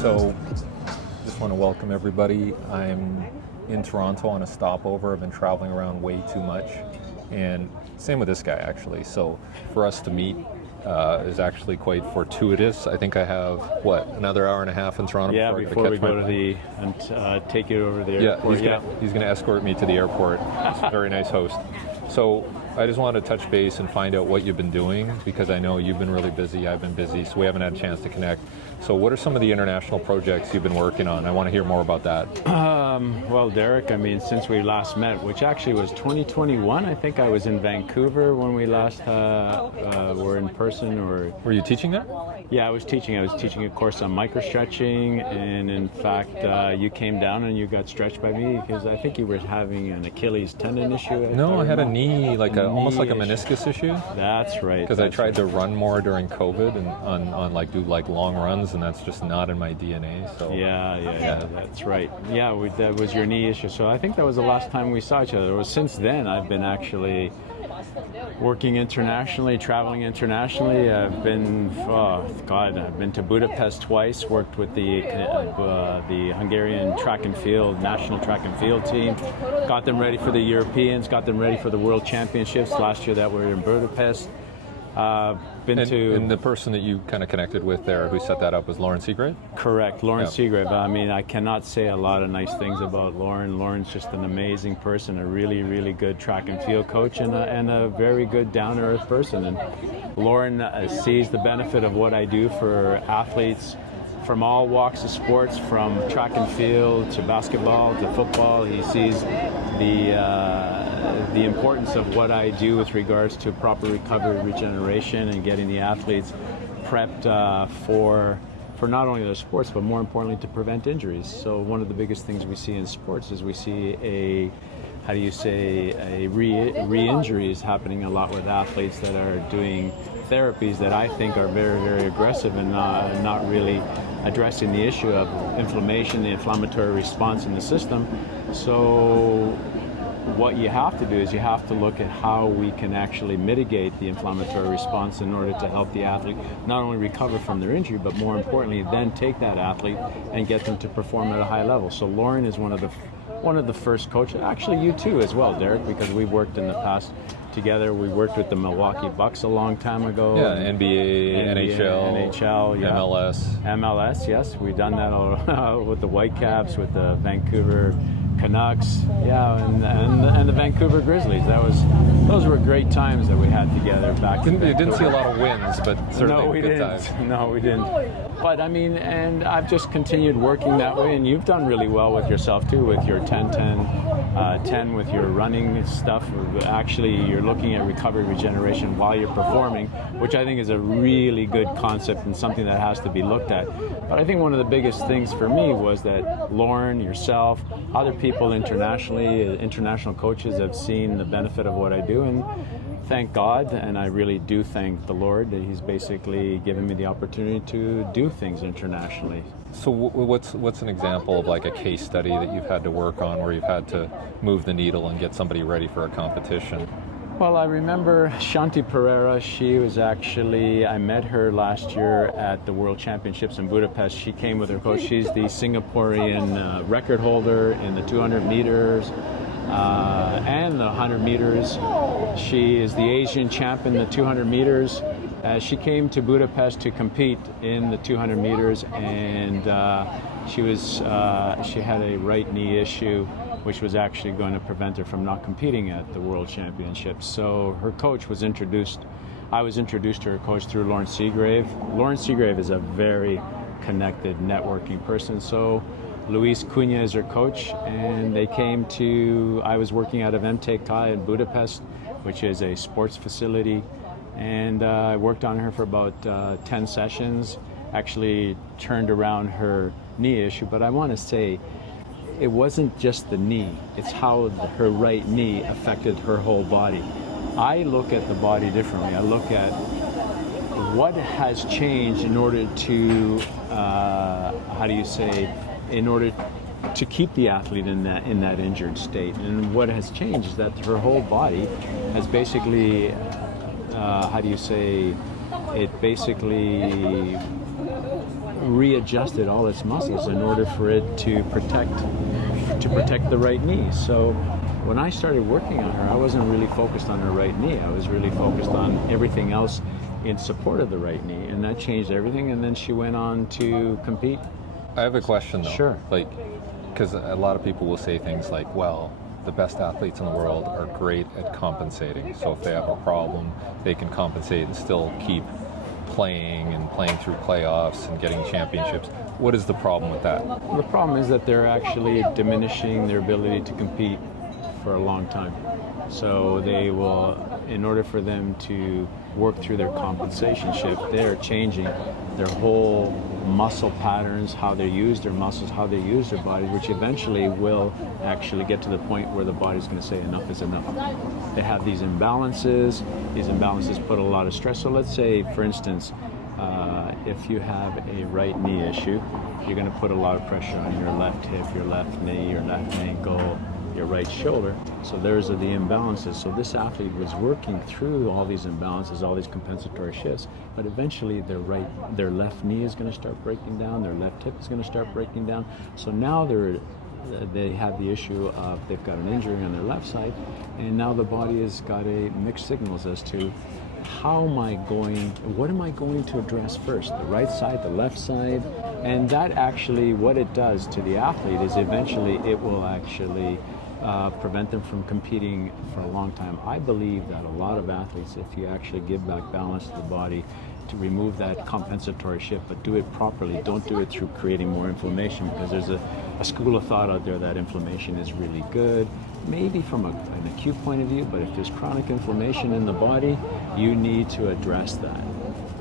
So, just want to welcome everybody. I'm in Toronto on a stopover. I've been traveling around way too much, and same with this guy actually. So, for us to meet is actually quite fortuitous. I think I have another hour and a half in Toronto. Yeah, before we go to take you over the airport. He's going to escort me to the airport. He's a very nice host. So I just wanted to touch base and find out what you've been doing, because I know you've been really busy, I've been busy, so we haven't had a chance to connect. So what are some of the international projects you've been working on? I want to hear more about that. Well, Derek, I mean, since we last met, which actually was 2021, I think I was in Vancouver when we last were in person. Or were you teaching there? Yeah, I was teaching a course on microStretching, and in fact, you came down and you got stretched by me because I think you were having an Achilles tendon issue. No, I had a knee, almost like a meniscus issue. That's right. Because I tried to run more during COVID and on do long runs, and that's just not in my DNA. So yeah, that's right. Yeah, that was your knee issue. So I think that was the last time we saw each other. Since then, I've been actually working internationally, traveling internationally. I've been, I've been to Budapest twice, worked with the Hungarian national track and field team, got them ready for the Europeans, got them ready for the World Championships last year that were in Budapest. And the person that you kind of connected with there who set that up was Lauren Seagrave? Correct, Lauren Seagrave. I mean, I cannot say a lot of nice things about Lauren. Lauren's just an amazing person, a really, really good track and field coach, and a very good down-to-earth person. And Lauren sees the benefit of what I do for athletes from all walks of sports, from track and field to basketball to football. He sees the importance of what I do with regards to proper recovery, regeneration, and getting the athletes prepped for not only their sports, but more importantly to prevent injuries. So one of the biggest things we see in sports is we see re-injuries happening a lot with athletes that are doing therapies that I think are very, very aggressive and not really addressing the issue of inflammation, the inflammatory response in the system. So what you have to do is you have to look at how we can actually mitigate the inflammatory response in order to help the athlete not only recover from their injury, but more importantly, then take that athlete and get them to perform at a high level. So Lauren is one of the first coaches, actually you too as well, Derek, because we worked in the past together. We worked with the Milwaukee Bucks a long time ago. Yeah, NBA, NHL, yeah. MLS, yes. We've done that with the Whitecaps, with the Vancouver Canucks, and the Vancouver Grizzlies. Those were great times that we had together back then. You didn't see a lot of wins, but certainly good times. No, we didn't. But I mean, and I've just continued working that way, and you've done really well with yourself too, with your 10 with your running stuff. Actually, you're looking at recovery, regeneration while you're performing, which I think is a really good concept and something that has to be looked at. But I think one of the biggest things for me was that Lauren, yourself, other people internationally, international coaches have seen the benefit of what I do, and thank God, and I really do thank the Lord that He's basically given me the opportunity to do things internationally. So what's an example of like a case study that you've had to work on where you've had to move the needle and get somebody ready for a competition? Well, I remember Shanti Pereira. She was actually, I met her last year at the World Championships in Budapest. She came with her coach. She's the Singaporean record holder in the 200 meters and the 100 meters. She is the Asian champion in the 200 meters. She came to Budapest to compete in the 200 meters, and she had a right knee issue, which was actually going to prevent her from not competing at the World Championships. So her coach was introduced. I was introduced to her coach through Lauren Seagrave. Lauren Seagrave is a very connected, networking person. So Luis Cunha is her coach, and they came to, I was working out of MTK in Budapest, which is a sports facility, and I worked on her for about 10 sessions, actually turned around her knee issue. But I want to say, it wasn't just the knee, it's how her right knee affected her whole body. I look at the body differently. I look at what has changed in order to, in order to keep the athlete in that injured state. And what has changed is that her whole body has basically, it basically readjusted all its muscles in order for it to protect the right knee. So when I started working on her, I wasn't really focused on her right knee. I was really focused on everything else in support of the right knee, and that changed everything. And then she went on to compete. I have a question though. Sure. Like, because a lot of people will say things like, well, the best athletes in the world are great at compensating. So if they have a problem, they can compensate and still keep playing through playoffs and getting championships. What is the problem with that? The problem is that they're actually diminishing their ability to compete for a long time. So they will, in order for them to work through their compensation shift, they're changing their whole muscle patterns, how they use their muscles, how they use their bodies, which eventually will actually get to the point where the body's going to say enough is enough. They have these imbalances. These imbalances put a lot of stress. So let's say, for instance, if you have a right knee issue, you're going to put a lot of pressure on your left hip, your left knee, your left ankle, your right shoulder. So there's the imbalances. So this athlete was working through all these imbalances, all these compensatory shifts, but eventually their left knee is going to start breaking down, their left hip is going to start breaking down. So now they have the issue of they've got an injury on their left side, and now the body has got a mixed signals as to what am I going to address first, the right side, the left side? And that actually, what it does to the athlete is eventually it will actually prevent them from competing for a long time. I believe that a lot of athletes, if you actually give back balance to the body, to remove that compensatory shift, but do it properly, don't do it through creating more inflammation, because there's a school of thought out there that inflammation is really good, maybe from an acute point of view, but if there's chronic inflammation in the body, you need to address that.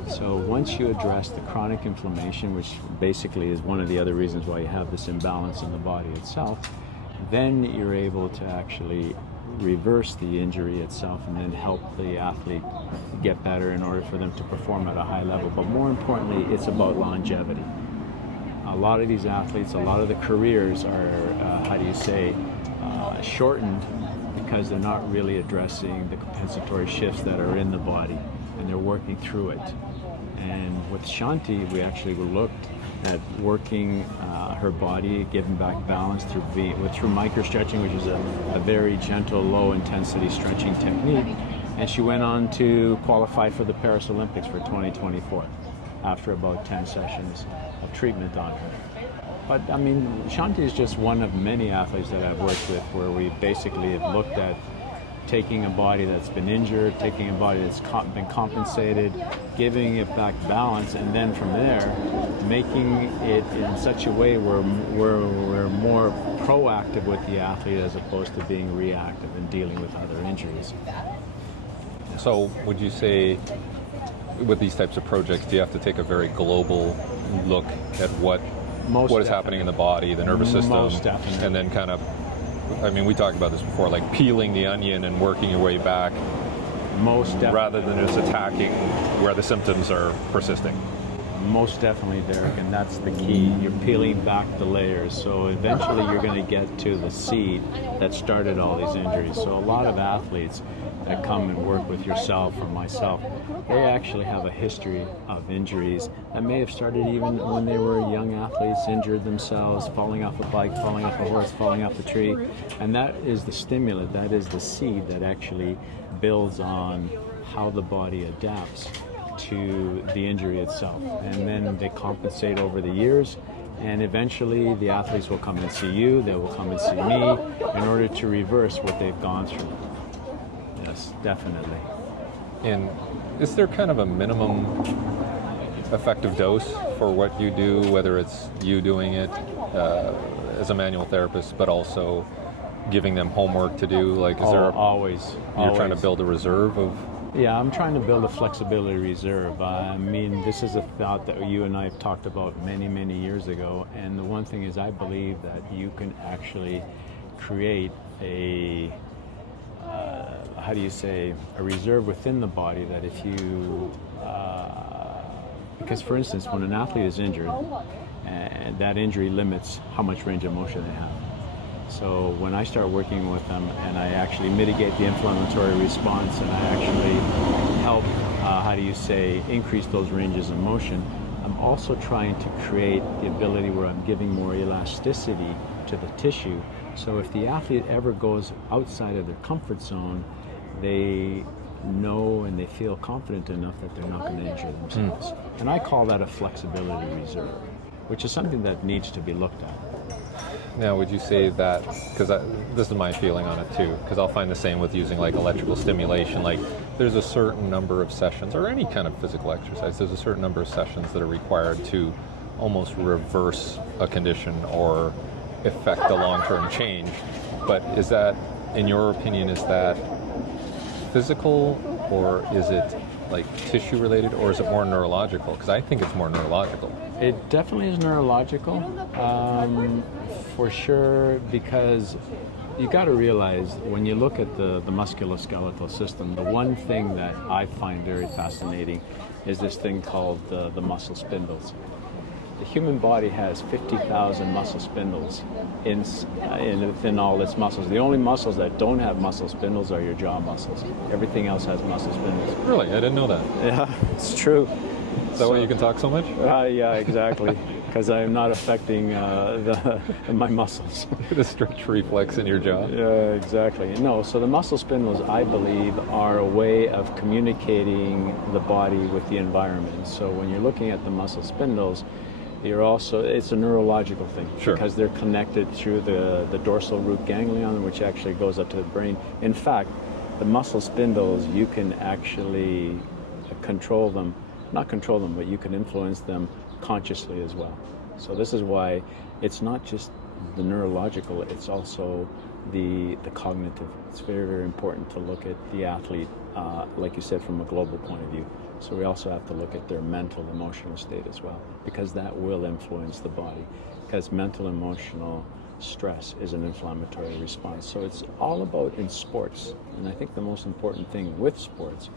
So once you address the chronic inflammation, which basically is one of the other reasons why you have this imbalance in the body itself, then you're able to actually reverse the injury itself and then help the athlete get better in order for them to perform at a high level. But more importantly, it's about longevity. A lot of these athletes, a lot of the careers are, shortened because they're not really addressing the compensatory shifts that are in the body, and they're working through it. And with Shanti, we actually looked at working her body, giving back balance through microStretching, which is a very gentle, low-intensity stretching technique. And she went on to qualify for the Paris Olympics for 2024 after about 10 sessions of treatment on her. But I mean, Shanti is just one of many athletes that I've worked with where we basically have looked at taking a body that's been injured, taking a body that's been compensated, giving it back balance, and then from there, making it in such a way where we're more proactive with the athlete as opposed to being reactive and dealing with other injuries. So would you say with these types of projects, do you have to take a very global look at what is happening in the body, the nervous system, Most definitely. and then kind of, I mean, we talked about this before, like peeling the onion and working your way back, Most definitely. rather than just attacking where the symptoms are persisting. Most definitely, Derek, and that's the key. You're peeling back the layers, so eventually you're going to get to the seed that started all these injuries. So a lot of athletes that come and work with yourself or myself, they actually have a history of injuries that may have started even when they were young athletes, injured themselves, falling off a bike, falling off a horse, falling off a tree, and that is the stimulant, that is the seed that actually builds on how the body adapts to the injury itself. And then they compensate over the years, and eventually the athletes will come and see you, they will come and see me in order to reverse what they've gone through. Yes, definitely. And is there kind of a minimum effective dose for what you do, whether it's you doing it as a manual therapist, but also giving them homework to do? Like, is there always trying to build a reserve of? Yeah, I'm trying to build a flexibility reserve. I mean, this is a thought that you and I have talked about many, many years ago. And the one thing is, I believe that you can actually create a reserve within the body that if you, because for instance, when an athlete is injured, that injury limits how much range of motion they have. So when I start working with them and I actually mitigate the inflammatory response and I actually help, increase those ranges of motion, I'm also trying to create the ability where I'm giving more elasticity to the tissue. So if the athlete ever goes outside of their comfort zone, they know and they feel confident enough that they're not going to injure themselves. And I call that a flexibility reserve, which is something that needs to be looked at. Now, would you say that, because this is my feeling on it too, because I'll find the same with using like electrical stimulation, like there's a certain number of sessions, or any kind of physical exercise, there's a certain number of sessions that are required to almost reverse a condition or affect a long-term change. But is that, in your opinion, is that physical, or is it like tissue related, or is it more neurological? Because I think it's more neurological. It definitely is neurological, for sure, because you got to realize when you look at the musculoskeletal system, the one thing that I find very fascinating is this thing called the muscle spindles. The human body has 50,000 muscle spindles within all its muscles. The only muscles that don't have muscle spindles are your jaw muscles. Everything else has muscle spindles. Really? I didn't know that. Yeah, it's true. Is that why you can talk so much? Yeah, exactly. Because I am not affecting my muscles. The stretch reflex in your jaw? Yeah, exactly. No, so the muscle spindles, I believe, are a way of communicating the body with the environment. So when you're looking at the muscle spindles, it's a neurological thing. Sure. Because they're connected through the dorsal root ganglion, which actually goes up to the brain. In fact, the muscle spindles, you can actually control them, not control them, but you can influence them consciously as well. So this is why it's not just the neurological, it's also the cognitive. It's very, very important to look at the athlete, like you said, from a global point of view. So we also have to look at their mental, emotional state as well, because that will influence the body. Because mental, emotional stress is an inflammatory response. So it's all about in sports. And I think the most important thing with sports,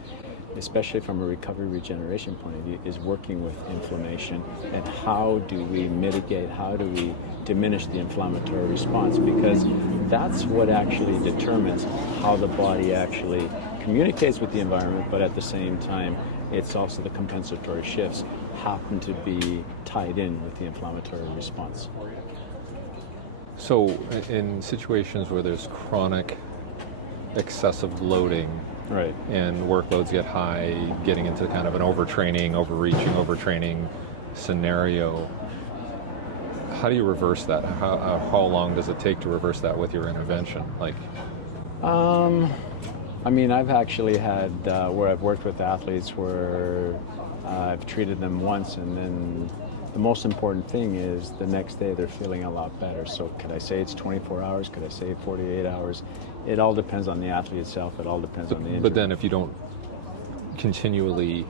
especially from a recovery regeneration point of view, is working with inflammation and how do we mitigate, how do we diminish the inflammatory response, because that's what actually determines how the body actually communicates with the environment, but at the same time, it's also the compensatory shifts happen to be tied in with the inflammatory response. So in situations where there's chronic excessive loading, right, and workloads get high, getting into kind of an overtraining, overtraining scenario, how do you reverse that? How long does it take to reverse that with your intervention? I mean, I've actually had where I've worked with athletes where I've treated them once, and then the most important thing is the next day they're feeling a lot better. So could I say it's 24 hours? Could I say 48 hours? It all depends on the athlete itself. It all depends on the injury. But then if you don't continually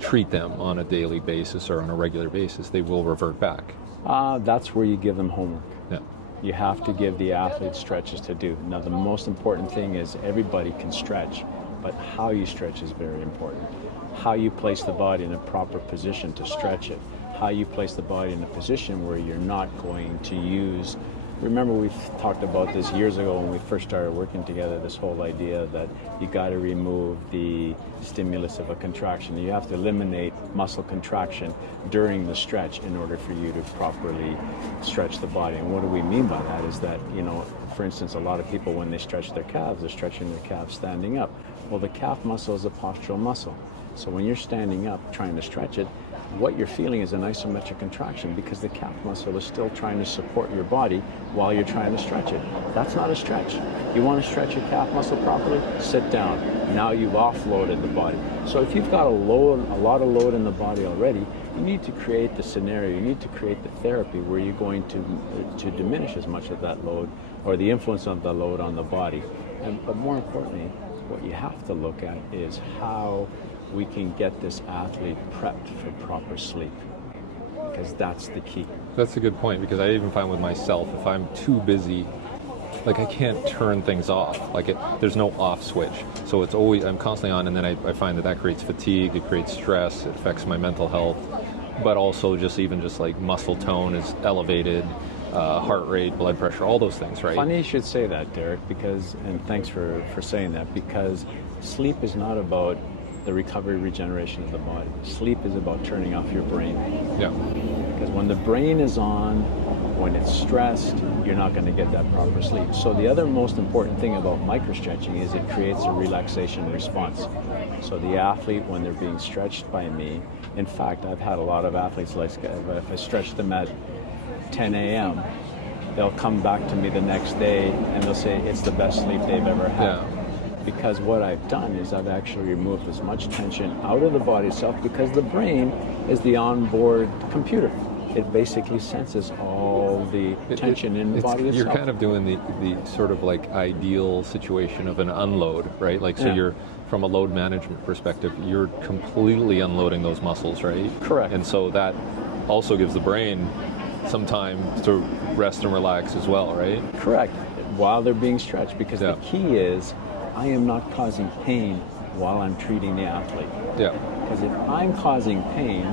treat them on a daily basis or on a regular basis, they will revert back. That's where you give them homework. Yeah. You have to give the athlete stretches to do. Now, the most important thing is everybody can stretch, but how you stretch is very important. How you place the body in a proper position to stretch it. How you place the body in a position where you're not going to use. Remember, we've talked about this years ago when we first started working together, this whole idea that you got to remove the stimulus of a contraction. You have to eliminate muscle contraction during the stretch in order for you to properly stretch the body. And what do we mean by that is that, for instance, a lot of people, when they stretch their calves, they're stretching their calves standing up. Well, the calf muscle is a postural muscle. So when you're standing up trying to stretch it, what you're feeling is an isometric contraction because the calf muscle is still trying to support your body while you're trying to stretch it. That's not a stretch. You want to stretch your calf muscle properly? Sit down. Now you've offloaded the body. So if you've got a lot of load in the body already, you need to create the scenario, you need to create the therapy where you're going to diminish as much of that load or the influence of the load on the body. But more importantly, what you have to look at is how we can get this athlete prepped for proper sleep, because that's the key. That's a good point, because I even find with myself, if I'm too busy, I can't turn things off. There's no off switch. So it's always, I'm constantly on, and then I find that creates fatigue, it creates stress, it affects my mental health, but also just muscle tone is elevated, heart rate, blood pressure, all those things, right? Funny you should say that, Derek, and thanks for saying that, because sleep is not about the recovery regeneration of the body. Sleep is about turning off your brain. Yeah. Because when the brain is on, when it's stressed, you're not going to get that proper sleep. So the other most important thing about microstretching is it creates a relaxation response. So the athlete, when they're being stretched by me, in fact, I've had a lot of athletes, like if I stretch them at 10 a.m., they'll come back to me the next day and they'll say it's the best sleep they've ever had. Yeah. Because what I've done is I've actually removed as much tension out of the body itself, because the brain is the onboard computer. It basically senses all the tension in the body itself. You're kind of doing the sort of like ideal situation of an unload, right? Like, so you're, from a load management perspective, you're completely unloading those muscles, right? Correct. And so that also gives the brain some time to rest and relax as well, right? Correct. While they're being stretched, because the key is I am not causing pain while I'm treating the athlete. Yeah. Because if I'm causing pain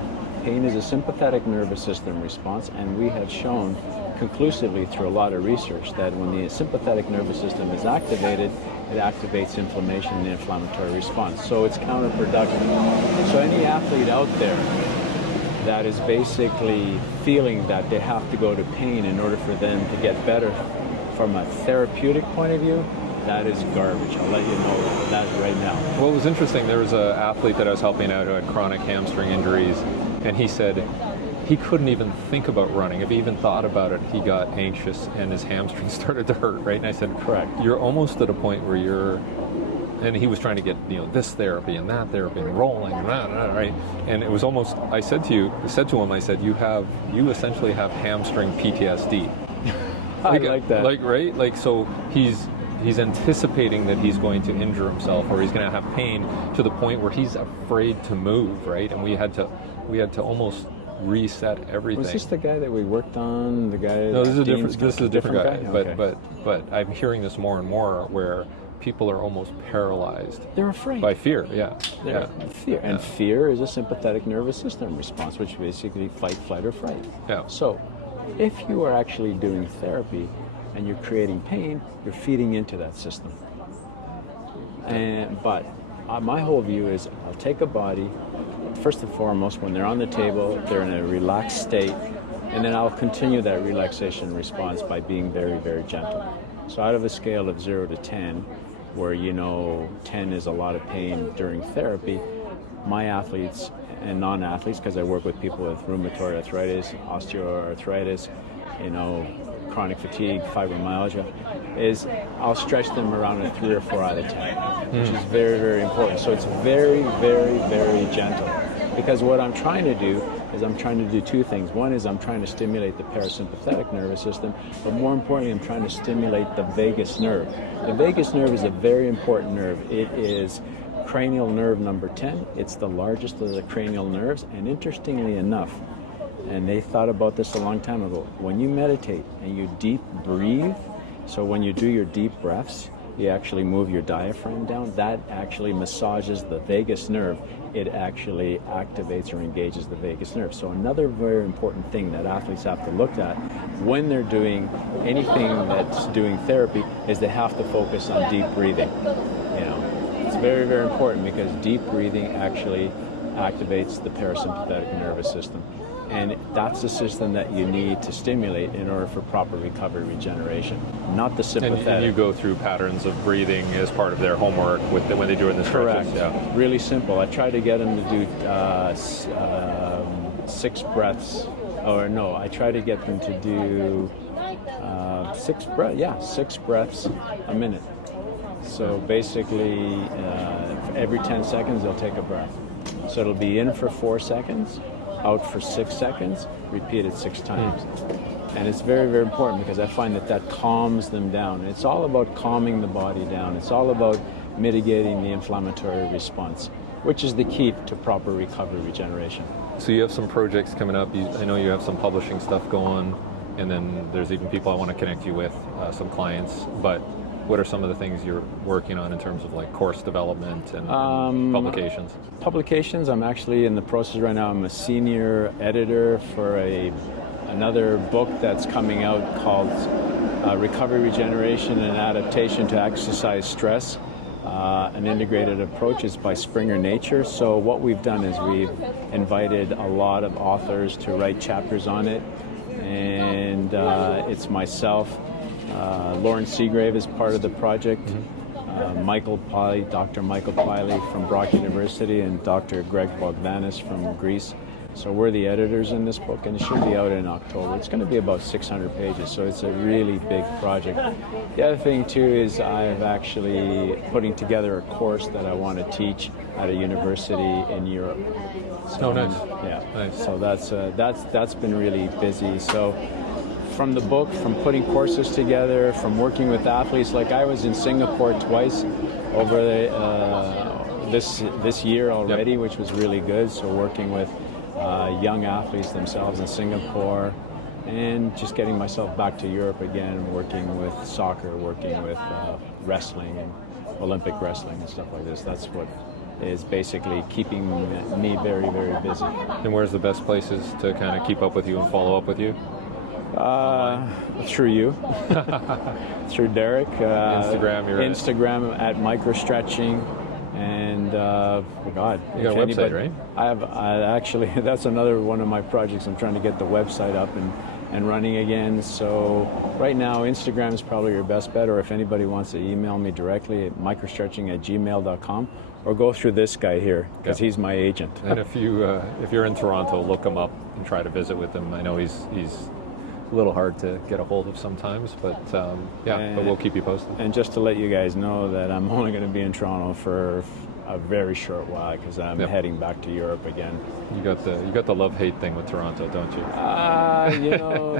is a sympathetic nervous system response, and we have shown conclusively through a lot of research that when the sympathetic nervous system is activated, it activates inflammation and the inflammatory response. So it's counterproductive. So any athlete out there that is basically feeling that they have to go to pain in order for them to get better from a therapeutic point of view, that is garbage. I'll let you know that right now. Well, it was interesting. There was an athlete that I was helping out who had chronic hamstring injuries, and he said he couldn't even think about running. If he even thought about it, he got anxious and his hamstrings started to hurt, right? And I said, correct. You're almost at a point where you're, and he was trying to get, this therapy and that therapy and rolling and that, right? And it was almost, I said to him, you essentially have hamstring PTSD. I like that. Like, right? Like, so he's anticipating that he's going to injure himself or he's going to have pain to the point where he's afraid to move, right? And we had to almost reset everything. Was this the guy that we worked on? The guy? No, this is a different guy. Okay. But I'm hearing this more and more where people are almost paralyzed. They're afraid. By fear, Fear. And fear is a sympathetic nervous system response, which basically fight, flight, or fright. Yeah. So if you are actually doing therapy and you're creating pain, you're feeding into that system. But my whole view is I'll take a body, first and foremost, when they're on the table, they're in a relaxed state, and then I'll continue that relaxation response by being very, very gentle. So out of a scale of 0 to 10, where 10 is a lot of pain during therapy, my athletes and non-athletes, because I work with people with rheumatoid arthritis, osteoarthritis, chronic fatigue, fibromyalgia, is I'll stretch them around a 3 or 4 out of 10, which is very, very important. So it's very, very, very gentle. Because what I'm trying to do is I'm trying to do two things. One is I'm trying to stimulate the parasympathetic nervous system, but more importantly, I'm trying to stimulate the vagus nerve. The vagus nerve is a very important nerve. It is cranial nerve number 10. It's the largest of the cranial nerves, and interestingly enough, and they thought about this a long time ago, when you meditate and you deep breathe, so when you do your deep breaths, you actually move your diaphragm down, that actually massages the vagus nerve. It actually activates or engages the vagus nerve. So another very important thing that athletes have to look at when they're doing anything that's doing therapy is they have to focus on deep breathing. It's very, very important because deep breathing actually activates the parasympathetic nervous system. And that's the system that you need to stimulate in order for proper recovery regeneration, not the sympathetic. And you go through patterns of breathing as part of their homework when they do it in the stretches. Correct. Yeah. Really simple. I try to get them to do 6 breaths. I try to get them to do 6 breaths a minute. So basically, every 10 seconds they'll take a breath. So it'll be in for 4 seconds, out for 6 seconds, repeat it 6 times. And it's very, very important because I find that calms them down. It's all about calming the body down. It's all about mitigating the inflammatory response, which is the key to proper recovery regeneration. So you have some projects coming up. I know you have some publishing stuff going, and then there's even people I want to connect you with, some clients. But what are some of the things you're working on in terms of like course development and publications? Publications, I'm actually in the process right now. I'm a senior editor for another book that's coming out called Recovery, Regeneration, and Adaptation to Exercise Stress. an integrated approach is by Springer Nature. So what we've done is we've invited a lot of authors to write chapters on it, and it's myself, Lauren Seagrave is part of the project, Dr. Michael Piley from Brock University, and Dr. Greg Bogdanis from Greece. So we're the editors in this book, and it should be out in October. It's going to be about 600 pages, so it's a really big project. The other thing too is I've actually putting together a course that I want to teach at a university in Europe. So, nice. Yeah. Nice. So that's been really busy. So from the book, from putting courses together, from working with athletes, like I was in Singapore twice over this year already, which was really good. So working with young athletes themselves in Singapore, and just getting myself back to Europe again, working with soccer, working with wrestling and Olympic wrestling and stuff like this. That's what is basically keeping me very, very busy. And where's the best places to kind of keep up with you and follow up with you? Through you, through Derek. Instagram at microStretching. And God, you got a website, right? I actually, that's another one of my projects. I'm trying to get the website up and running again. So right now, Instagram is probably your best bet, or if anybody wants to email me directly at microstretching@gmail.com, or go through this guy here, because he's my agent. And if you're in Toronto, look him up and try to visit with him. I know he's a little hard to get a hold of sometimes, but but we'll keep you posted. And just to let you guys know that I'm only going to be in Toronto for a very short while, because I'm heading back to Europe again. You got the love-hate thing with Toronto, don't you?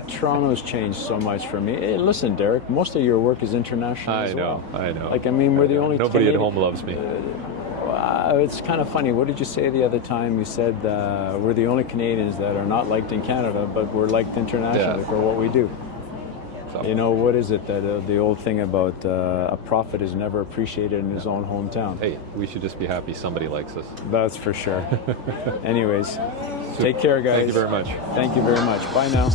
Toronto's changed so much for me. Hey, listen, Derek, most of your work is international as well. I know. Like, I mean, we're the only Nobody Canadian, at home loves me. It's kind of funny. What did you say the other time? You said we're the only Canadians that are not liked in Canada, but we're liked internationally for what we do. So. You know, what is it that the old thing about a prophet is never appreciated in his own hometown? Hey, we should just be happy somebody likes us. That's for sure. Anyways, take care, guys. Thank you very much. Thank you very much. Bye now.